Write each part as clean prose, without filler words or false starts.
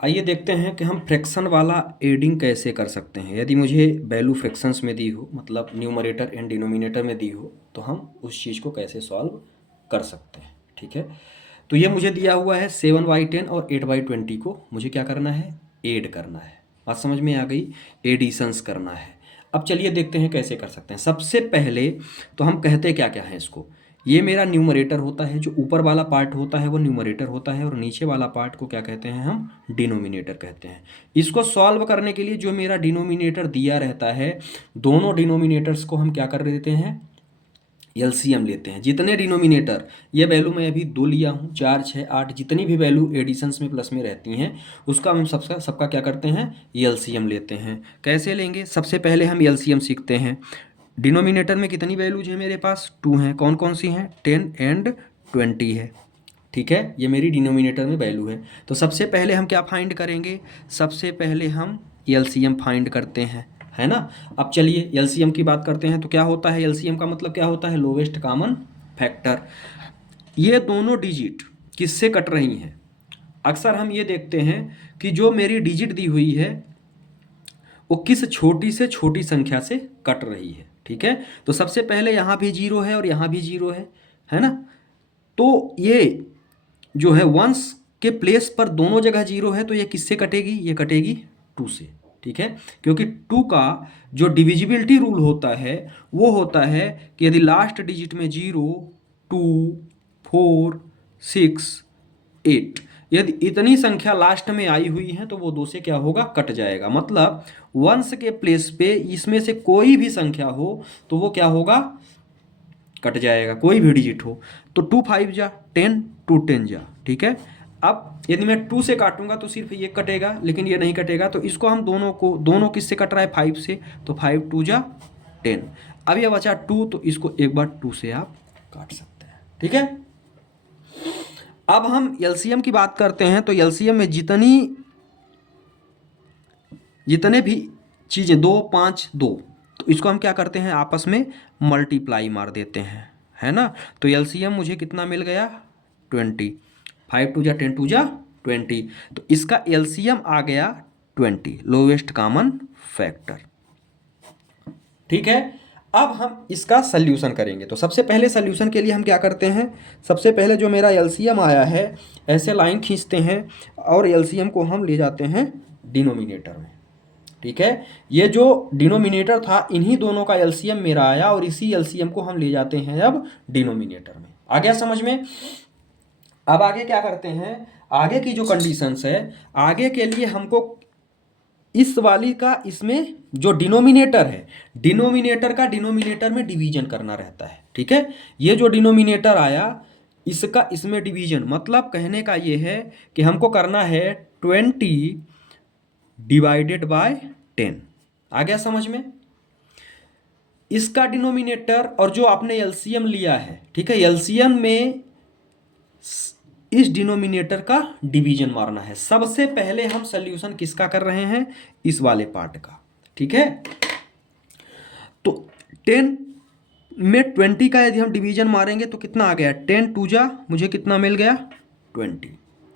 आइए देखते हैं कि हम फ्रैक्शन वाला एडिंग कैसे कर सकते हैं। यदि मुझे वैल्यू फ्रैक्शंस में दी हो, मतलब न्यूमरेटर एंड डिनोमिनेटर में दी हो, तो हम उस चीज़ को कैसे सॉल्व कर सकते हैं। ठीक है, तो ये मुझे दिया हुआ है 7/10 और 8/20 को मुझे क्या करना है, ऐड करना है। बात समझ में आ गई, एडिशंस करना है। अब चलिए देखते हैं कैसे कर सकते हैं। सबसे पहले तो हम कहते क्या क्या हैं इसको, ये मेरा न्यूमरेटर होता है, जो ऊपर वाला पार्ट होता है वो न्यूमरेटर होता है, और नीचे वाला पार्ट को क्या कहते हैं, हम डिनोमिनेटर कहते हैं। इसको सॉल्व करने के लिए जो मेरा डिनोमिनेटर दिया रहता है, दोनों डिनोमिनेटर्स को हम क्या कर देते हैं, एलसीएम लेते हैं। जितने डिनोमिनेटर, ये वैल्यू मैं अभी 2 लिया हूँ, 4, 6, 8, जितनी भी वैल्यू एडिशंस में प्लस में रहती हैं उसका हम सबका सबका क्या करते हैं, एलसीएम लेते हैं। कैसे लेंगे, सबसे पहले हम एलसीएम सीखते हैं। डिनोमिनेटर में कितनी वैल्यूज हैं मेरे पास, 2 हैं। कौन कौन सी हैं, 10 एंड 20 है। ठीक है, ये मेरी डिनोमिनेटर में वैल्यू है। तो सबसे पहले हम क्या फाइंड करेंगे, सबसे पहले हम एलसीएम फाइंड करते हैं, है ना। अब चलिए एलसीएम की बात करते हैं। तो क्या होता है एलसीएम का मतलब, क्या होता है, लोवेस्ट कॉमन फैक्टर। ये दोनों डिजिट किससे कट रही हैं, अक्सर हम ये देखते हैं कि जो मेरी डिजिट दी हुई है वो किस छोटी से छोटी संख्या से कट रही है। ठीक है, तो सबसे पहले यहाँ भी 0 है और यहाँ भी 0 है ना। तो ये जो है वंस के प्लेस पर दोनों जगह 0 है, तो ये किससे कटेगी, ये कटेगी 2 से। ठीक है, क्योंकि 2 का जो डिविजिबिलिटी रूल होता है वो होता है कि यदि लास्ट डिजिट में 0, 2, 4, 6, 8, यदि इतनी संख्या लास्ट में आई हुई है तो वो 2 से क्या होगा, कट जाएगा। मतलब वंस के प्लेस पे इसमें से कोई भी संख्या हो तो वो क्या होगा, कट जाएगा, कोई भी डिजिट हो। तो 2 5 जा 10, 2 10 जा। ठीक है, अब यदि मैं 2 से काटूंगा तो सिर्फ ये कटेगा, लेकिन ये नहीं कटेगा। तो इसको हम दोनों किससे कट रहा है, 5 से, तो 5 2 जा 10। अब ये बचा 2, तो इसको एक बार 2 से आप काट सकते हैं। ठीक है, अब हम एलसीएम की बात करते हैं। तो एलसीएम में जितने भी चीज़ें 2 5 2, तो इसको हम क्या करते हैं, आपस में मल्टीप्लाई मार देते हैं, है ना। तो एलसीएम मुझे कितना मिल गया, 20। 5 2 जा 10, 2 जा 20, तो इसका एलसीएम आ गया 20, लोवेस्ट कॉमन फैक्टर। ठीक है, अब हम इसका सल्यूशन करेंगे। तो सबसे पहले सल्यूशन के लिए हम क्या करते हैं, सबसे पहले जो मेरा एलसीएम आया है ऐसे लाइन खींचते हैं और एलसीएम को हम ले जाते हैं डिनोमिनेटर में। ठीक है, ये जो डिनोमिनेटर था इन्हीं दोनों का एलसीएम मेरा आया, और इसी एलसीएम को हम ले जाते हैं अब डिनोमिनेटर में। आ गया समझ में। अब आगे क्या करते हैं, आगे की जो कंडीशंस है, आगे के लिए हमको इस वाली का इसमें जो डिनोमिनेटर है, डिनोमिनेटर का डिनोमिनेटर में डिवीजन करना रहता है। ठीक है, ये जो डिनोमिनेटर आया इसका इसमें डिवीजन, मतलब कहने का ये है कि हमको करना है 20 डिवाइडेड बाय 10। आ गया समझ में। इसका डिनोमिनेटर और जो आपने एलसीएम लिया है, ठीक है, एलसीएम में इस डिनोमिनेटर का डिवीजन मारना है। सबसे पहले हम सॉल्यूशन किसका कर रहे हैं, इस वाले पार्ट का। ठीक है, तो 10 में 20 का यदि हम डिवीजन मारेंगे तो कितना आ गया, 10 2 जा, मुझे कितना मिल गया, 20।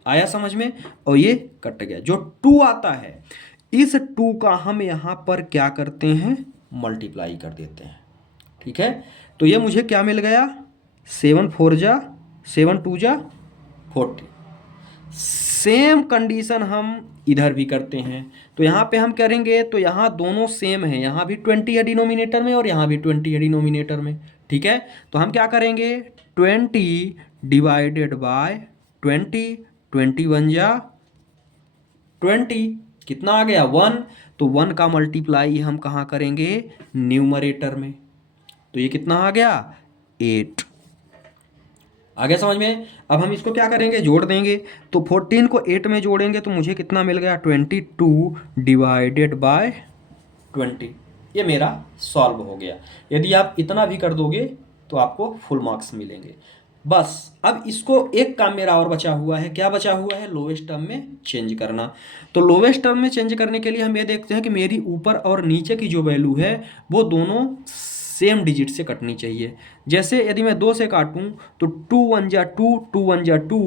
आया समझ में, और ये कट गया। जो 2 आता है इस 2 का हम यहाँ पर क्या करते हैं, मल्टीप्लाई कर देते हैं। ठीक है, तो ये मुझे क्या मिल गया, 7 4 जा 7 2 जा 40। सेम कंडीशन हम इधर भी करते हैं। तो यहाँ पे हम करेंगे, तो यहाँ दोनों सेम है, यहाँ भी 20 है डिनोमिनेटर में और यहाँ भी 20 है डिनोमिनेटर में। ठीक है, तो हम क्या करेंगे, 20 डिवाइडेड बाय 20, 21 जा 20, कितना आ गया, 1। तो 1 का मल्टीप्लाई हम कहाँ करेंगे, न्यूमरेटर में। तो ये कितना आ गया, 8। आ गया समझ में। अब हम इसको क्या करेंगे, जोड़ देंगे। तो 14 को 8 में जोड़ेंगे तो मुझे कितना मिल गया, 22 डिवाइडेड बाय 20। ये मेरा सॉल्व हो गया। यदि आप इतना भी कर दोगे तो आपको फुल मार्क्स मिलेंगे। बस अब इसको एक काम मेरा और बचा हुआ है। क्या बचा हुआ है, लोवेस्ट टर्म में चेंज करना। तो लोवेस्ट टर्म में चेंज करने के लिए हम ये देखते हैं कि मेरी ऊपर और नीचे की जो वैल्यू है वो दोनों सेम डिजिट से कटनी चाहिए। जैसे यदि मैं 2 से काटूं तो 2 1 जा 2, 2 1 जा 2,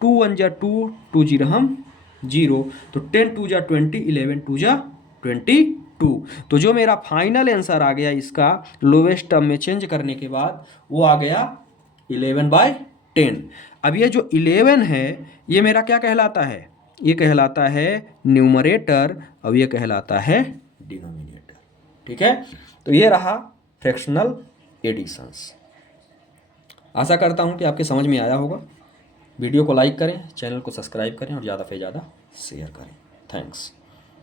2 1 जा 2, 2 0 हम 0, तो 10 टू जा 20, 11 टू जा 22। तो जो मेरा फाइनल आंसर आ गया इसका लोवेस्ट टर्म में चेंज करने के बाद वो आ गया 11/10। अब ये जो 11 है ये मेरा क्या कहलाता है, ये कहलाता है न्यूमरेटर और ये कहलाता है डिनोमिनेटर। ठीक है, तो ये रहा फ्रैक्शनल एडिशंस। आशा करता हूँ कि आपके समझ में आया होगा। वीडियो को लाइक करें, चैनल को सब्सक्राइब करें और ज़्यादा से ज़्यादा शेयर करें। थैंक्स।